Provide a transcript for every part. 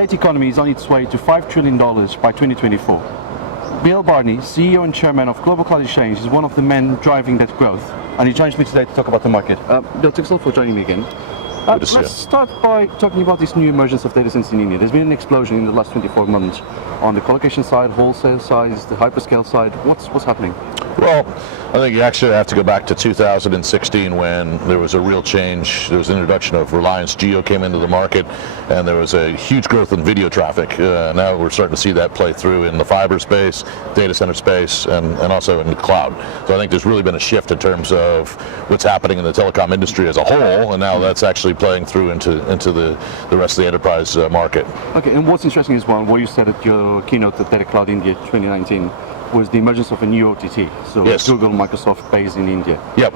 data economy is on its way to $5 trillion by 2024. Barney, CEO and chairman of Global Cloud Xchange, is one of the men driving that growth, and he joins me today to talk about the market. Bill, thanks a lot for joining me again. Let's start by talking about this new emergence of data centers in India. There's been an explosion in the last 24 months on the colocation side, wholesale side, the hyperscale side. What's happening? Well, I think you actually have to go back to 2016 when there was a real change. There was an introduction of Reliance Jio came into the market, and there was a huge growth in video traffic. Now we're starting to see that play through in the fiber space, data center space, and also in the cloud. So I think there's really been a shift in terms of what's happening in the telecom industry as a whole, and now that's actually playing through into the rest of the enterprise market. Okay, and what's interesting as well, what you said at your keynote at Data Cloud India 2019, was the emergence of a new OTT. So yes. Google, Microsoft based in India. Yep.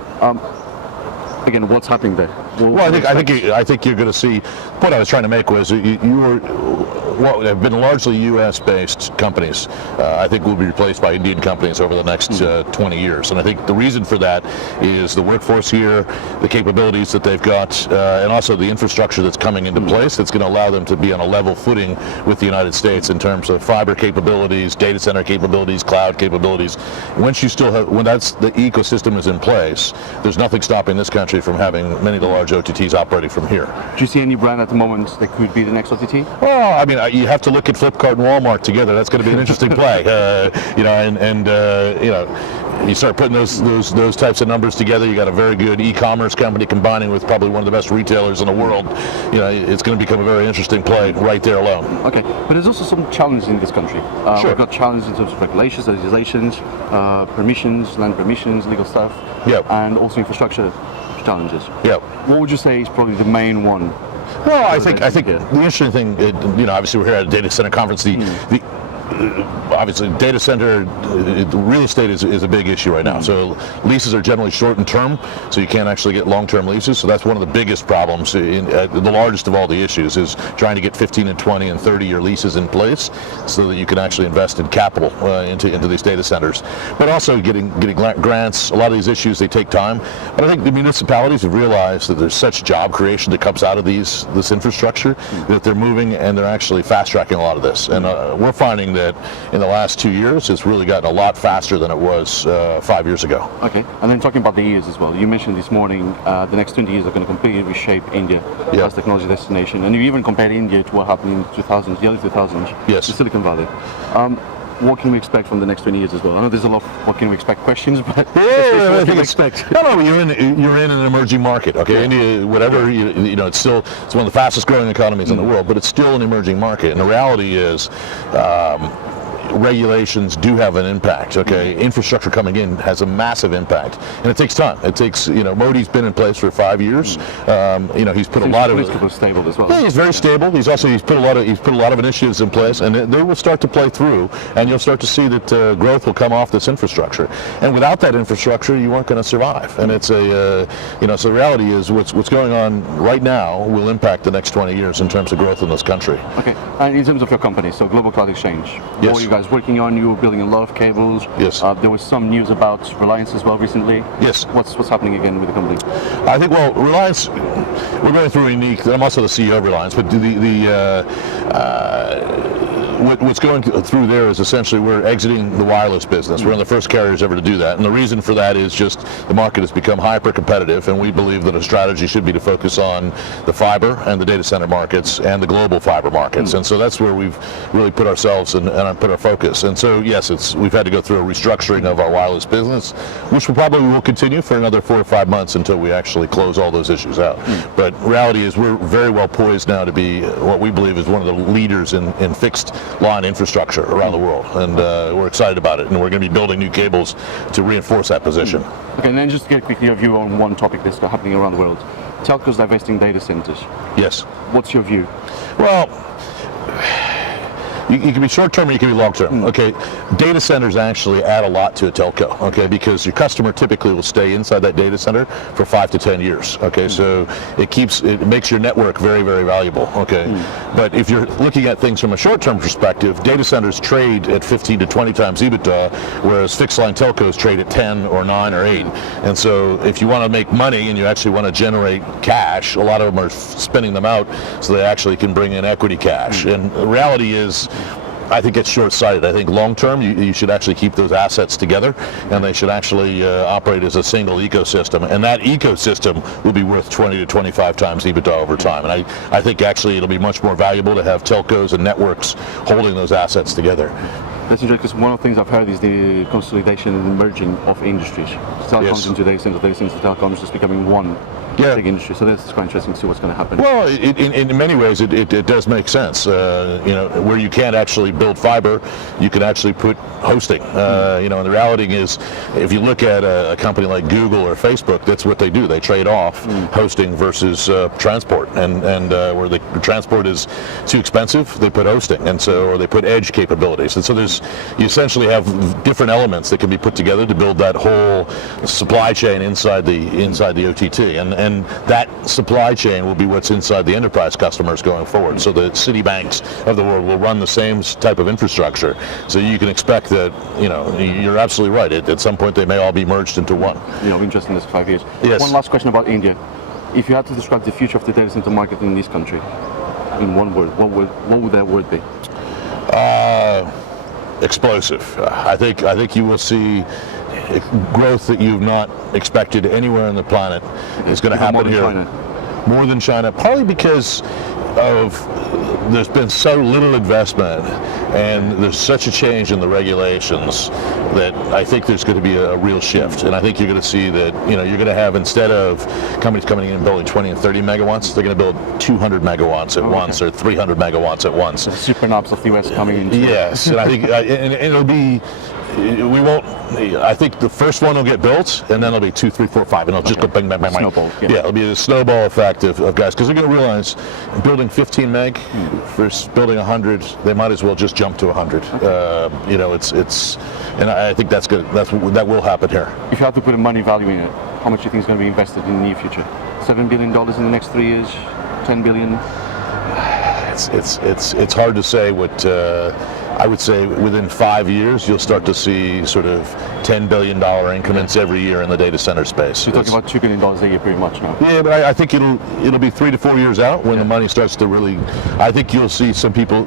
Again, what's happening there? Well, I think you're going to see. What I was trying to make was you were what have been largely U.S.-based companies. I think will be replaced by Indian companies over the next 20 years, and I think the reason for that is the workforce here, the capabilities that they've got, and also the infrastructure that's coming into place that's going to allow them to be on a level footing with the United States in terms of fiber capabilities, data center capabilities, cloud capabilities. When that's the ecosystem is in place, there's nothing stopping this country from having many of the large OTTs operating from here. Do you see any brand at the moment that could be the next OTT? Well, I mean, you have to look at Flipkart and Walmart together. That's going to be an interesting play. You start putting those types of numbers together. You got a very good e-commerce company combining with probably one of the best retailers in the world. It's going to become a very interesting play right there alone. Okay, but there's also some challenges in this country. Sure. We've got challenges in terms of regulations, legislations, permissions, land permissions, legal stuff, yep. and also infrastructure challenges. Yep. What would you say is probably the main one? Well, I think the interesting thing, obviously we're here at a data center conference. Obviously, data center, real estate is a big issue right now. So leases are generally short in term, so you can't actually get long-term leases. So that's one of the biggest problems. The largest of all the issues is trying to get 15 and 20 and 30-year leases in place so that you can actually invest in capital into these data centers. But also getting grants. A lot of these issues, they take time. But I think the municipalities have realized that there's such job creation that comes out of this infrastructure that they're moving and they're actually fast-tracking a lot of this. And we're finding that in the last 2 years, it's really gotten a lot faster than it was 5 years ago. Okay, and then talking about the years as well. You mentioned this morning the next 20 years are going to completely reshape India as technology destination, and you even compared India to what happened in the 2000s, the early 2000s, yes. to Silicon Valley. What can we expect from the next 20 years as well? I know there's a lot of what can we expect questions, but what can we expect? No, you're in an emerging market. Okay, India, whatever it's one of the fastest growing economies in the world, but it's still an emerging market. And the reality is, regulations do have an impact. Okay, infrastructure coming in has a massive impact, and it takes time. It takes Modi's been in place for 5 years. He's put a lot of stable as well. Yeah, he's very stable. He's put a lot of initiatives in place, and they will start to play through, and you'll start to see that growth will come off this infrastructure. And without that infrastructure, you weren't going to survive. And it's so the reality is what's going on right now will impact the next 20 years in terms of growth in this country. Okay, and in terms of your company, so Global Cloud Xchange, yes. What are you guys working on? You were building a lot of cables. Yes. There was some news about Reliance as well recently. Yes. What's happening again with the company? I think, Reliance, we're going through a unique. I'm also the CEO of Reliance, but what's going through there is essentially we're exiting the wireless business. We're one of the first carriers ever to do that, and the reason for that is just the market has become hyper competitive, and we believe that a strategy should be to focus on the fiber and the data center markets and the global fiber markets, and so that's where we've really put ourselves and put our focus. And so yes, we've had to go through a restructuring of our wireless business, which will continue for another 4 or 5 months until we actually close all those issues out. But reality is we're very well poised now to be what we believe is one of the leaders in fixed line infrastructure around the world, and we're excited about it, and we're going to be building new cables to reinforce that position. Okay, and then just to get quickly your view on one topic that's happening around the world. Telcos divesting data centers. Yes. What's your view? Well, you can be short-term or you can be long-term. Okay, data centers actually add a lot to a telco. Okay, because your customer typically will stay inside that data center for 5 to 10 years. Okay, so it makes your network very, very valuable. Okay, but if you're looking at things from a short-term perspective, data centers trade at 15 to 20 times EBITDA, whereas fixed-line telcos trade at 10 or 9 or 8. And so if you want to make money and you actually want to generate cash, a lot of them are spinning them out so they actually can bring in equity cash. And the reality is, I think it's short-sighted. I think long-term, you should actually keep those assets together, and they should actually operate as a single ecosystem. And that ecosystem will be worth 20 to 25 times EBITDA over time. And I think actually it'll be much more valuable to have telcos and networks holding those assets together. That's interesting, because one of the things I've heard is the consolidation and merging of industries. Telecoms into data centers to telecoms, just becoming one big industry. So that's quite interesting to see what's going to happen. Well, in many ways, it does make sense. Where you can't actually build fiber, you can actually put hosting. And the reality is, if you look at a company like Google or Facebook, that's what they do. They trade off hosting versus transport. And where the transport is too expensive, they put hosting, or they put edge capabilities. And so you essentially have different elements that can be put together to build that whole supply chain inside the OTT. And that supply chain will be what's inside the enterprise customers going forward. So the Citibanks of the world will run the same type of infrastructure. So you can expect that, you're absolutely right. At some point, they may all be merged into one. It'll be interesting in this 5 years. Yes. One last question about India. If you had to describe the future of the data center market in this country, in one word, what would that word be? Explosive. I think you will see growth that you've not expected anywhere on the planet is going to happen here. More than China, partly because there's been so little investment and there's such a change in the regulations that I think there's going to be a real shift. And I think you're going to see that, you're going to have, instead of companies coming in and building 20 and 30 megawatts, they're going to build 200 megawatts at once or 300 megawatts at once. The super knobs of the US coming in. Yes, and I think and it'll be, I think the first one will get built, and then it'll be 2, 3, 4, 5, and it'll just go bang, bang, bang, bang. Snowball. Yeah, it'll be the snowball effect of guys, because they're going to realize building 15 meg versus building 100, they might as well just jump to 100. It's, and I think that will happen here. If you had to put a money value in it, how much do you think is going to be invested in the near future? $7 billion in the next 3 years? 10 billion? It's hard to say. What I would say, within 5 years, you'll start to see sort of $10 billion increments every year in the data center space. You're talking about $2 billion a year pretty much now. Yeah, but I think it'll be 3 to 4 years out when the money starts to really, I think you'll see some people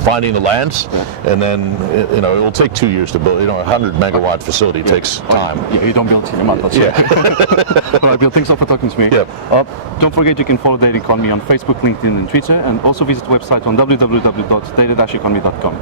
finding the lands, and then it will take 2 years to build. 100 megawatt facility takes time. Yeah, you don't build it in a month. All right, Bill, thanks a lot for talking to me. Don't forget you can follow Data Economy on Facebook, LinkedIn, and Twitter, and also visit the website on www.data-economy.com.